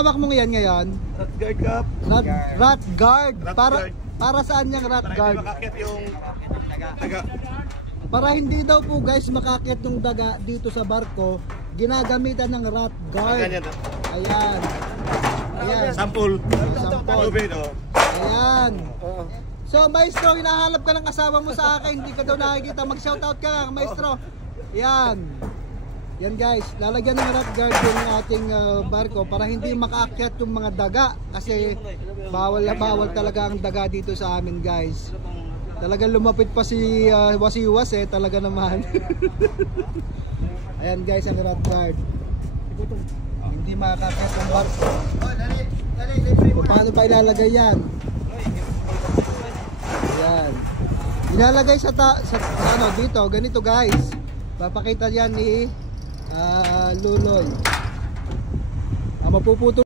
hawak mo ngayon ngayon? Rat guard kap. Rat guard. Para saan yung rat guard? Para hindi makakit yung daga. Para hindi daw po guys makakit yung daga dito sa barko, ginagamitan ng rat guard. Ayan. Ayan. Sample. Tubig, oh. Ayan. So maestro, hinahanap ka ng asawa mo sa akin, hindi ka daw nakikita, mag-shoutout ka maestro. Yan. Yan guys, lalagyan ng rat guard yung ating barko para hindi makaakyat yung mga daga kasi bawal na bawal talaga ang daga dito sa amin guys. Talagang lumapit pa si Wasiwas talaga naman. Ayan guys, ang rat guard. Hindi makaakyat yung barko. Paano pa ilalagay yan? Ayan. Ilalagay sa ano dito, ganito guys. Papakita yan ni Luloy. Mapuputo